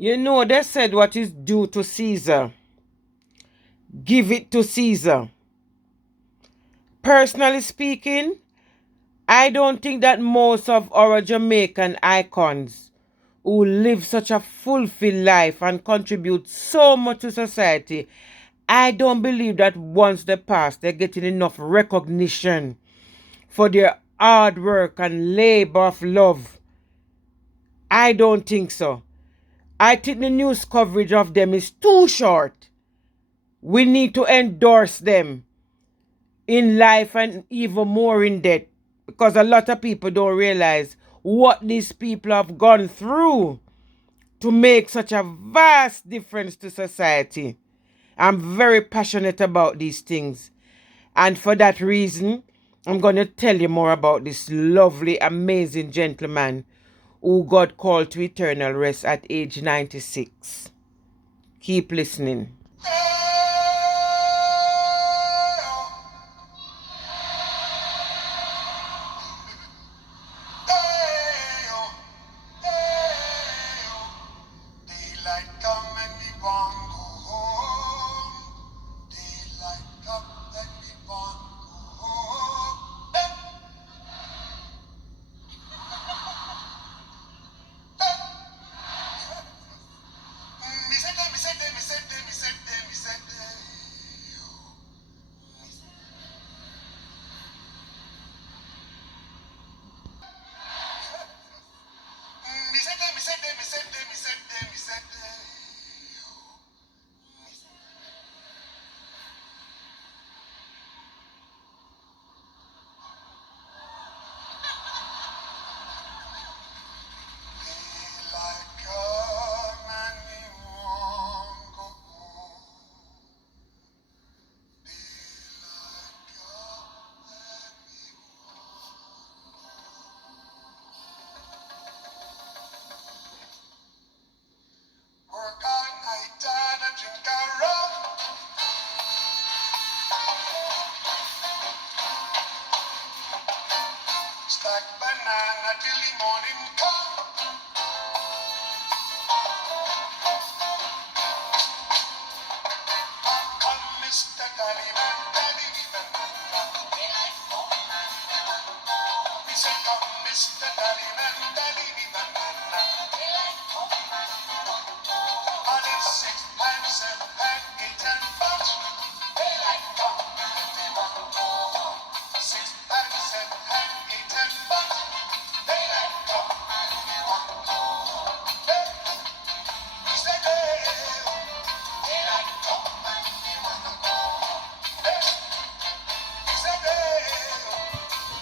You know, they said what is due to Caesar, give it to Caesar. Personally speaking, I don't think that most of our Jamaican icons who live such a fulfilled life and contribute so much to society, I don't believe that once they pass, they're getting enough recognition for their hard work and labor of love. I don't think so. I think the news coverage of them is too short. We need to endorse them in life and even more in death, because a lot of people don't realize what these people have gone through to make such a vast difference to society. I'm very passionate about these things. And for that reason, I'm going to tell you more about this lovely, amazing gentleman who God called to eternal rest at age 96. Keep listening. Stack banana till the morning come. Come, Mr. Tallyman, tally me banana. We say, come, Mr. Tallyman, tally me banana. And it's 6 and 7 and 8 and bunch. Daylight come, and they want to go home. 6 and 7 and 8 and bunch. Daylight come, and they want to go home. Hey, we say, hey, daylight come, and they want to go home. Hey, we say, hey,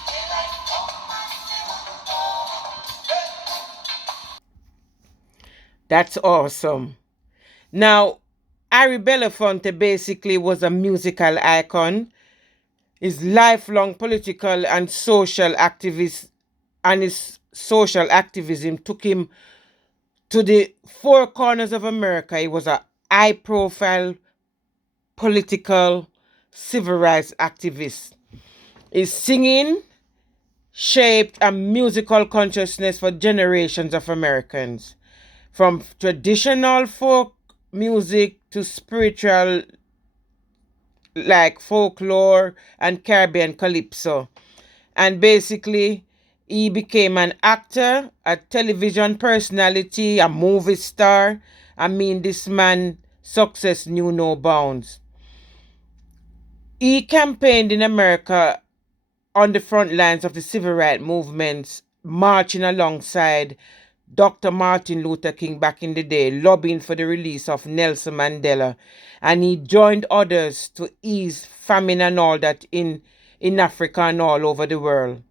daylight come, and they want to go home. Hey. That's awesome. Now, Harry Belafonte basically was a musical icon. His lifelong political and social activist and his social activism took him to the four corners of America. He was a high-profile political civil rights activist. His singing shaped a musical consciousness for generations of Americans, from traditional folk music to spiritual like folklore and Caribbean calypso. And basically, he became an actor, a television personality, a movie star. I mean, this man success knew no bounds. He campaigned in America on the front lines of the civil rights movements, marching alongside Dr. Martin Luther King back in the day, lobbying for the release of Nelson Mandela. And he joined others to ease famine and all that in Africa and all over the world.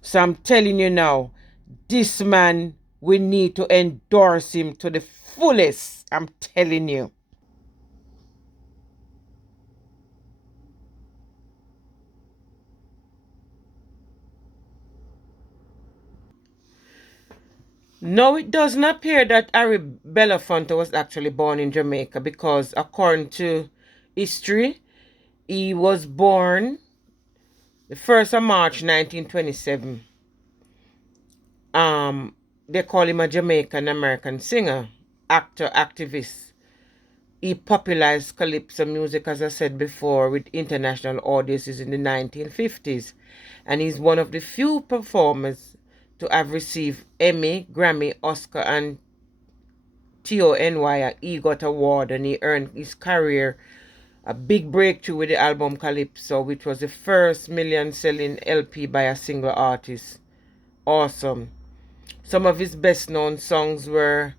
So I'm telling you now, this man, we need to endorse him to the fullest. I'm telling you. No, it doesn't appear that Harry Belafonte was actually born in Jamaica, because according to history, he was born the 1st of March 1927. They call him a Jamaican American singer. actor, activist. He popularized calypso music, as I said before, with international audiences in the 1950s. And he's one of the few performers to have received Emmy, Grammy, Oscar, and TONY EGOT award, and he earned his career a big breakthrough with the album Calypso, which was the first million selling LP by a single artist. Awesome. Some of his best known songs were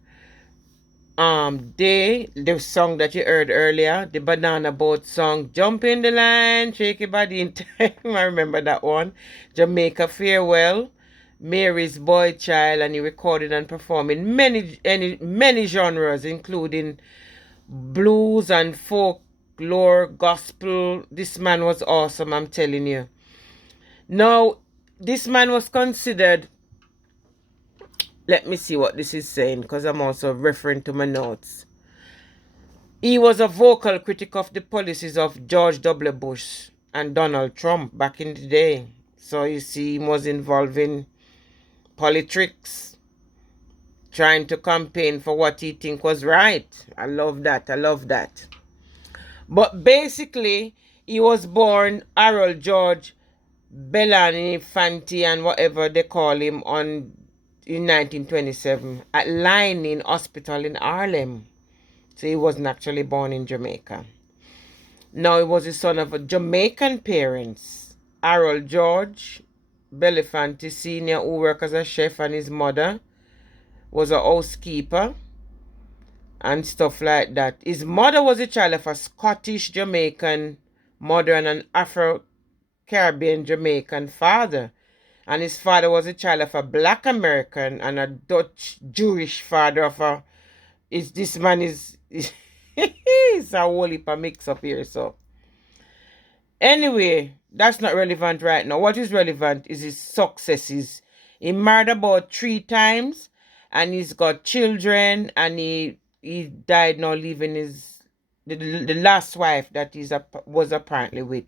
the song that you heard earlier, the Banana Boat song, Jump in the Line, Shake Your Body in Time. I remember that one. Jamaica Farewell, Mary's Boy Child, and he recorded and performed in many genres, including blues and folklore, gospel. This man was awesome, I'm telling you. Now, this man was considered, let me see what this is saying, because I'm also referring to my notes. He was a vocal critic of the policies of George W. Bush and Donald Trump back in the day. So you see, he was involved in politics, trying to campaign for what he think was right. I love that. I love that. But basically, he was born Harold George Belafonte and whatever they call him in 1927 at Lying Hospital in Harlem. So he wasn't actually born in Jamaica. Now he was the son of Jamaican parents, Harold George Belafonte Sr., who worked as a chef, and his mother was a housekeeper and stuff like that. His mother was a child of a Scottish Jamaican mother and an Afro Caribbean Jamaican father. And his father was a child of a black American and a Dutch Jewish father of a this man is it's a whole heap of mix up here. So anyway, that's not relevant right now. What is relevant is his successes. He married about 3 times and he's got children, and he died now leaving the last wife that was apparently with.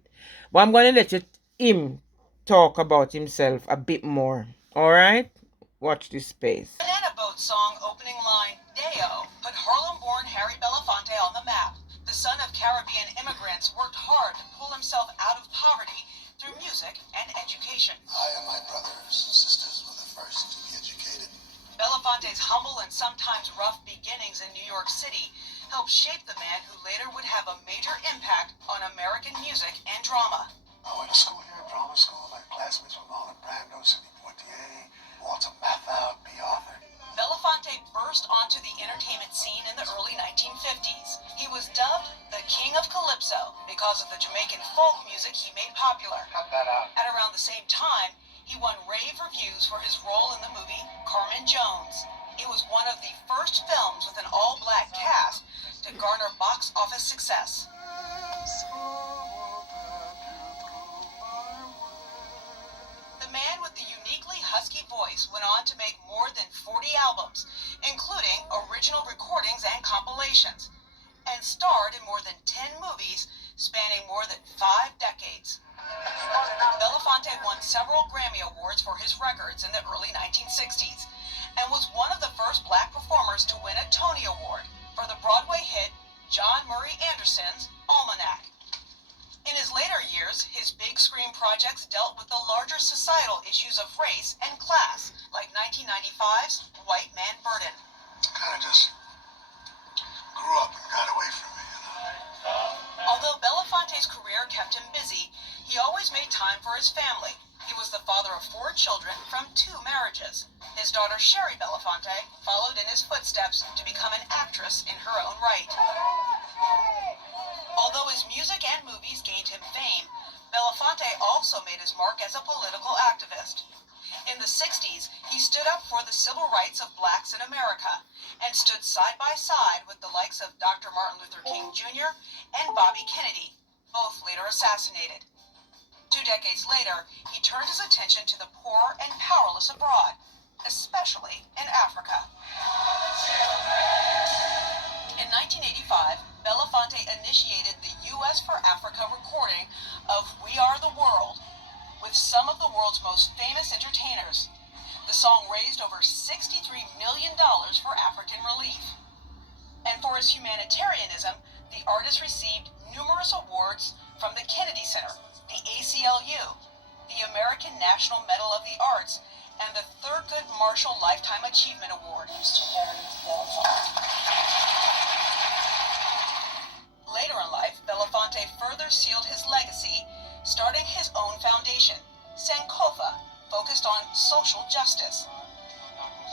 But I'm gonna let him talk about himself a bit more. Alright? Watch this space. Banana Boat song opening line, Deo, put Harlem-born Harry Belafonte on the map. The son of Caribbean immigrants worked hard to pull himself out of poverty through music and education. I and my brothers and sisters were the first to be educated. Belafonte's humble and sometimes rough beginnings in New York City helped shape the man who later would have a major impact on American music and drama. I went to school here at drama school. My classmates were Marlon Brando, Sidney Poitier, Walter Matthau, B. Arthur. Belafonte burst onto the entertainment scene in the early 1950s. He was dubbed the King of Calypso because of the Jamaican folk music he made popular. Cut that out. At around the same time, he won rave reviews for his role in the movie Carmen Jones. It was one of the first films with an all-black cast to garner box office success. The man with the uniquely husky voice went on to make more than 40 albums, including original recordings and compilations, and starred in more than 10 movies spanning more than 5 decades. Belafonte won several Grammy Awards for his records in the early 1960s and was one of the first black performers to win a Tony Award for the Broadway hit John Murray Anderson's Almanac. In his later years, his big screen projects dealt with the larger societal issues of race and class, like 1995's White Man Burden. Kind of just grew up and got away from me, Although Belafonte's career kept him busy, he always made time for his family. He was the father of 4 children from 2 marriages. His daughter Sherry Belafonte followed in his footsteps to become an actress in her own right. Although his music and movies gained him fame, Belafonte also made his mark as a political activist. In the 60s, he stood up for the civil rights of blacks in America and stood side by side with the likes of Dr. Martin Luther King Jr. and Bobby Kennedy, both later assassinated. 2 decades later, he turned his attention to the poor and powerless abroad, especially in Africa. In 1985, Belafonte initiated the U.S. for Africa recording of We Are the World with some of the world's most famous entertainers. The song raised over $63 million for African relief. For his humanitarianism, the artist received numerous awards from the Kennedy Center, the ACLU, the American National Medal of the Arts, and the Thurgood Marshall Lifetime Achievement Award. Later in life, Belafonte further sealed his legacy, starting his own foundation, Sankofa, focused on social justice.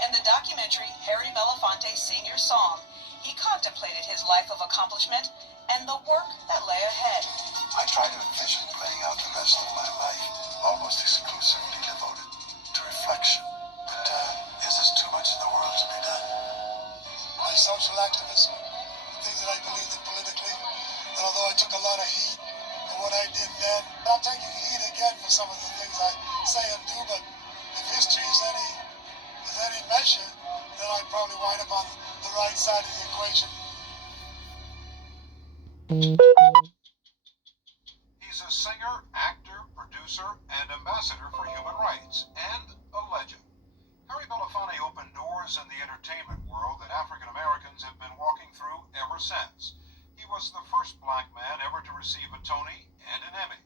In the documentary Harry Belafonte Sr.'s Song, he contemplated his life of accomplishment and the work that lay ahead. I try to envision playing out the rest of my life almost exclusively devoted to reflection. But is this too much in the world to be done? My social activism, the things that I believed in politically, and although I took a lot of heat for what I did then, I'm taking heat again for some of the things I say and do, but if history is any measure, then I'd probably wind up on the right side of the equation. He's a singer, actor, producer, and ambassador for human rights, and a legend. Harry Belafonte opened doors in the entertainment world that African Americans have been walking through ever since. He was the first black man ever to receive a Tony and an Emmy,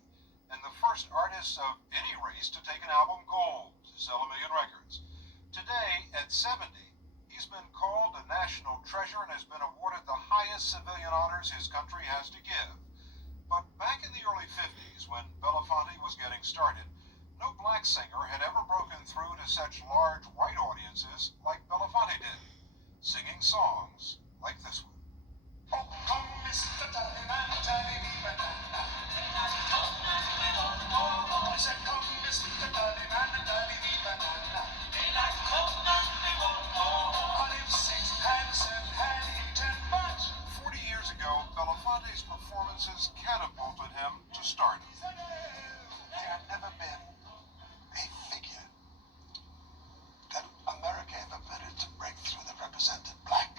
and the first artist of any race to take an album gold to sell 1 million records. Today, at 70, he's been called a national treasure and has been awarded the highest civilian honors his country has to give. But back in the early 50s, when Belafonte was getting started, no black singer had ever broken through to such large white audiences like Belafonte did, singing songs like this one. Oh, come, Mr. Tallyman, tally-dee-ba-da-da. I said, come, Mr. Tallyman, tally-dee-ba-da-da. On him 6 hands and had him 10 bucks. 40 years ago, Belafonte's performances catapulted him to stardom. There had never been a figure that America ever permitted to break through that represented black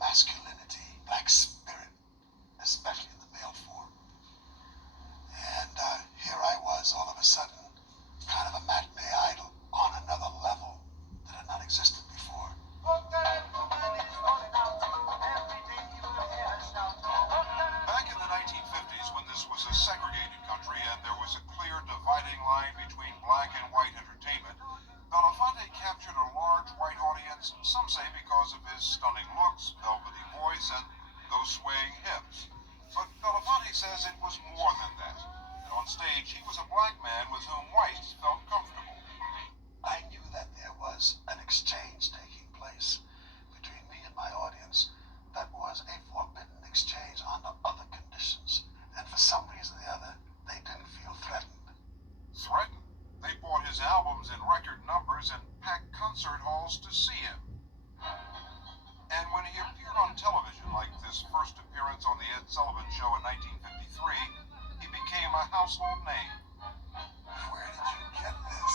masculinity, black spirit, especially in the male form. And here I was, all of a sudden, kind of a matinee idol on another level that had not existed before. Back in the 1950s, when this was a segregated country and there was a clear dividing line between black and white entertainment, Belafonte captured a large white audience, some say because of his stunning looks, velvety voice, and those swaying hips. But Belafonte says it was more than that. And on stage, he was a black man with whom whites felt comfortable. I knew that there was an exchange taking place between me and my audience that was a forbidden exchange under other conditions. And for some reason or the other, they didn't feel threatened. Threatened? They bought his albums in record numbers and packed concert halls to see him. And when he appeared on television, like this first appearance on The Ed Sullivan Show in 1953, he became a household name. Where did you get this?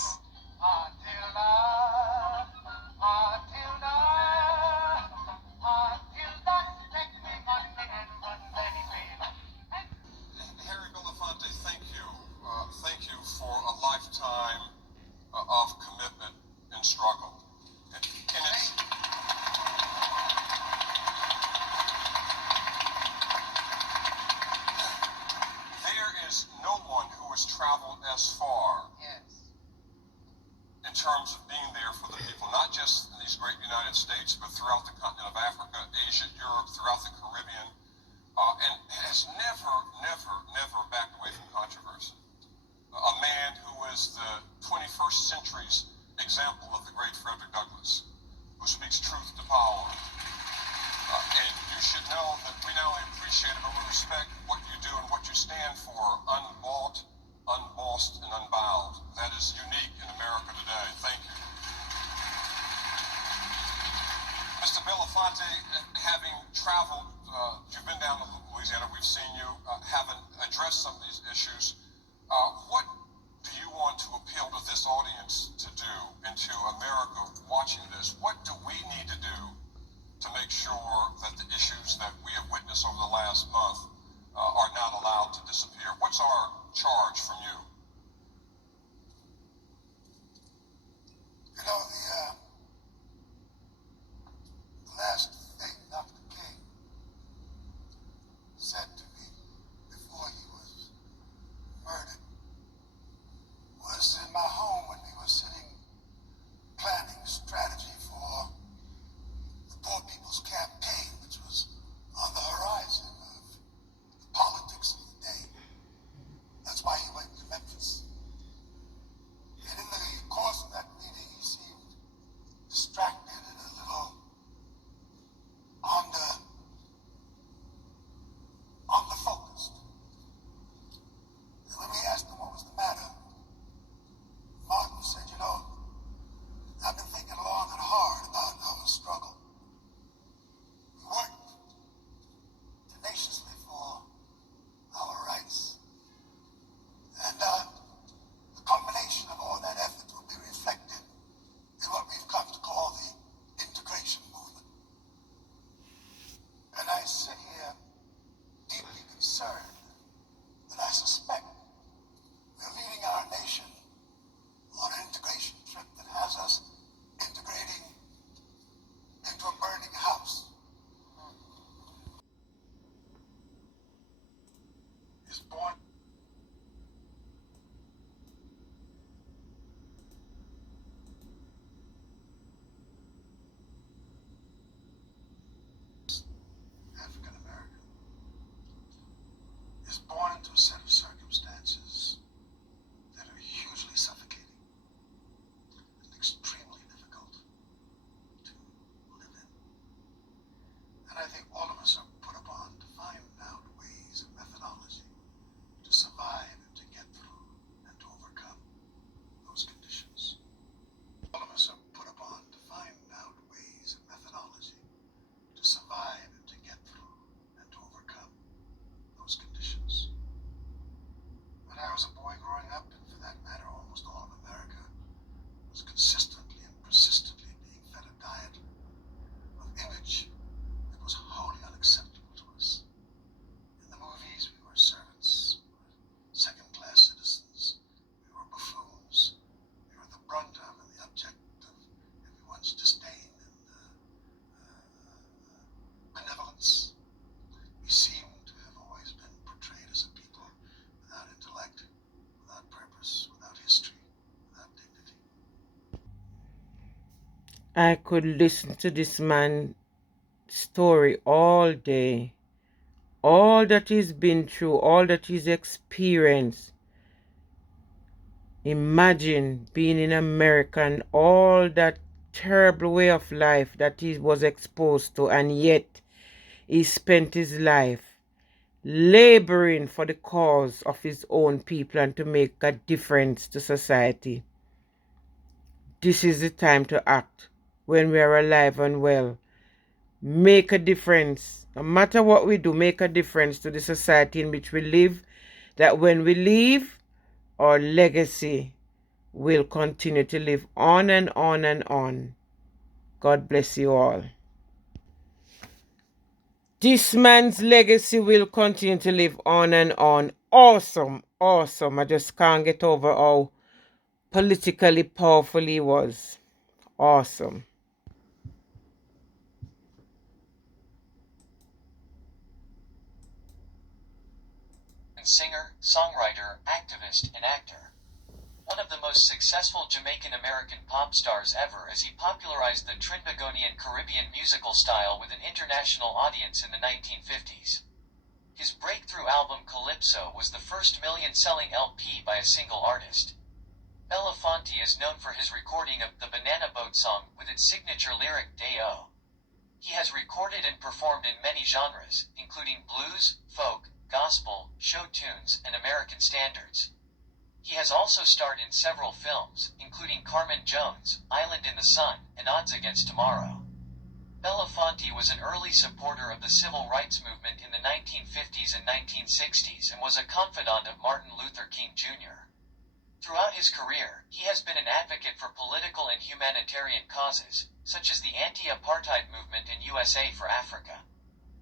Harry Belafonte, thank you. Thank you for a lifetime of commitment and struggle. And it's... There is no one who has traveled as far in terms of being there for the people, not just in these great United States, but throughout the continent of Africa, Asia, Europe, throughout the Caribbean, and has never backed away from controversy. A man who is the 21st century's example of the great Frederick Douglass, who speaks truth to power. And you should know that we not only appreciate it, but we respect what you do and what you stand for, unbought, unbossed, and unbowed. That is unique in America today. Thank you. Mr. Belafonte, having traveled, you've been down to Louisiana, we've seen you, haven't addressed some of these issues. What do you want to appeal to this audience to do, and to America watching this? What do we need to do to make sure that the issues that we have witnessed over the last month are not allowed to disappear? What's our charge from you? You know, the last thing Dr. King people's campaign, which was on the horizon of the politics of the day. That's why he went to Memphis. And in the course of that meeting, he seemed distracted and a little under-focused. And when we asked him what was the matter, Martin said, I've been thinking long and hard about our struggle. We worked tenaciously for our rights. And the culmination of all that effort will be reflected in what we've come to call the integration movement. And I sit here deeply concerned that I suspect we're leading our nation on an integration trip that has us integrating into a burning house. Is born African American, is born into a set of circumstances that are hugely suffocating and extremely difficult to live in. And I think all of us are put upon to find out ways and methodology to survive and to get through and to overcome those conditions. All of us are put upon to find out ways and methodology to survive and to get through and to overcome those conditions. When I was a boy growing up, and for that matter, almost all of America was consistently and persistently being fed a diet of image that was wholly unacceptable to us. In the movies, we were servants, we were second-class citizens, we were buffoons, we were the brunt of and the object of everyone's disdain and benevolence. We seem to have always been portrayed as a people without intellect, without purpose, without history, without dignity. I could listen to this man's story all day. All that he's been through, all that he's experienced. Imagine being in America and all that terrible way of life that he was exposed to, and yet he spent his life laboring for the cause of his own people and to make a difference to society. This is the time to act when we are alive and well. Make a difference. No matter what we do, make a difference to the society in which we live, that when we leave, our legacy will continue to live on and on and on. God bless you all. This man's legacy will continue to live on and on. Awesome, awesome. I just can't get over how politically powerful he was. Awesome. Singer, songwriter, activist, and actor. One of the most successful Jamaican American pop stars ever, as he popularized the Trinbagonian Caribbean musical style with an international audience in the 1950s. His breakthrough album Calypso was the first million-selling LP by a single artist. Belafonte is known for his recording of the Banana Boat song with its signature lyric Day-O. He has recorded and performed in many genres, including blues, folk, gospel, show tunes, and American standards. He has also starred in several films, including Carmen Jones, Island in the Sun, and Odds Against Tomorrow. Belafonte was an early supporter of the civil rights movement in the 1950s and 1960s and was a confidant of Martin Luther King Jr. Throughout his career, he has been an advocate for political and humanitarian causes, such as the anti-apartheid movement in USA for Africa.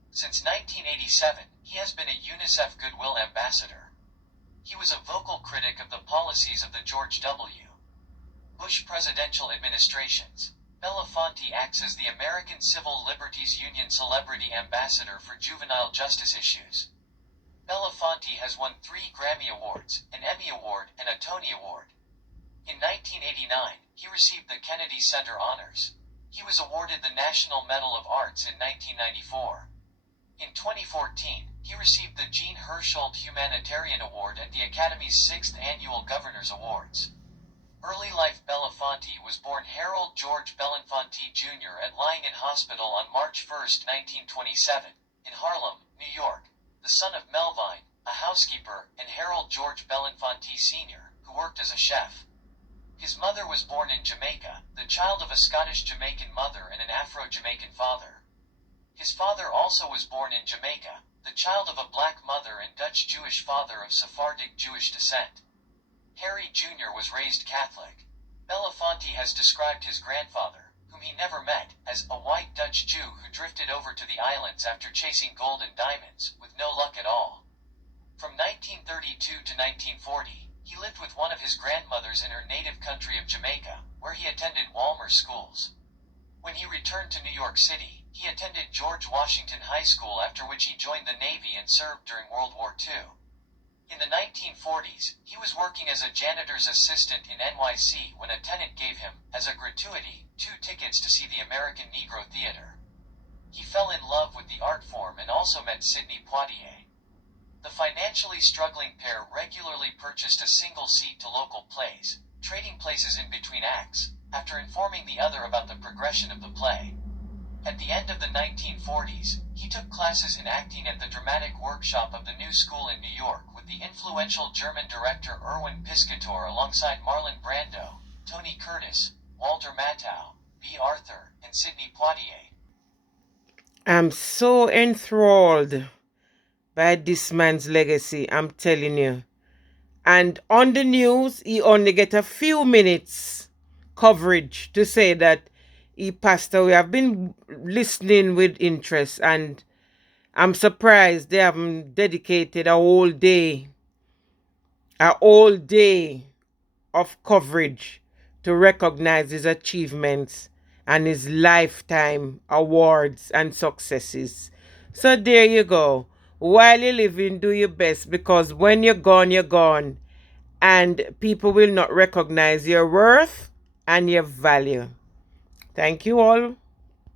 Since 1987, he has been a UNICEF Goodwill Ambassador. He was a vocal critic of the policies of the George W. Bush presidential administrations. Belafonte acts as the American Civil Liberties Union Celebrity Ambassador for juvenile justice issues. Belafonte has won 3 Grammy Awards, an Emmy Award, and a Tony Award. In 1989, he received the Kennedy Center Honors. He was awarded the National Medal of Arts in 1994. In 2014, he received the Jean Hersholt Humanitarian Award at the Academy's 6th Annual Governors Awards. Early life Belafonte was born Harold George Belafonte Jr. at Lying-in Hospital on March 1, 1927, in Harlem, New York, the son of Melvine, a housekeeper, and Harold George Belafonte Sr., who worked as a chef. His mother was born in Jamaica, the child of a Scottish-Jamaican mother and an Afro-Jamaican father. His father also was born in Jamaica, the child of a black mother and Dutch Jewish father of Sephardic Jewish descent. Harry Jr. was raised Catholic. Belafonte has described his grandfather, whom he never met, as a white Dutch Jew who drifted over to the islands after chasing gold and diamonds, with no luck at all. From 1932 to 1940, he lived with one of his grandmothers in her native country of Jamaica, where he attended Walmer schools. When he returned to New York City, he attended George Washington High School, after which he joined the Navy and served during World War II. In the 1940s, he was working as a janitor's assistant in NYC when a tenant gave him, as a gratuity, 2 tickets to see the American Negro Theater. He fell in love with the art form and also met Sidney Poitier. The financially struggling pair regularly purchased a single seat to local plays, trading places in between acts, after informing the other about the progression of the play. At the end of the 1940s, he took classes in acting at the dramatic workshop of the New School in New York with the influential German director Erwin Piscator alongside Marlon Brando, Tony Curtis, Walter Matthau, B. Arthur, and Sidney Poitier. I'm so enthralled by this man's legacy, I'm telling you. And on the news, he only get a few minutes coverage to say that he passed away. I've been listening with interest, and I'm surprised they haven't dedicated a whole day of coverage to recognize his achievements and his lifetime awards and successes. So there you go. While you're living, do your best, because when you're gone, you're gone. And people will not recognize your worth and your value. Thank you all.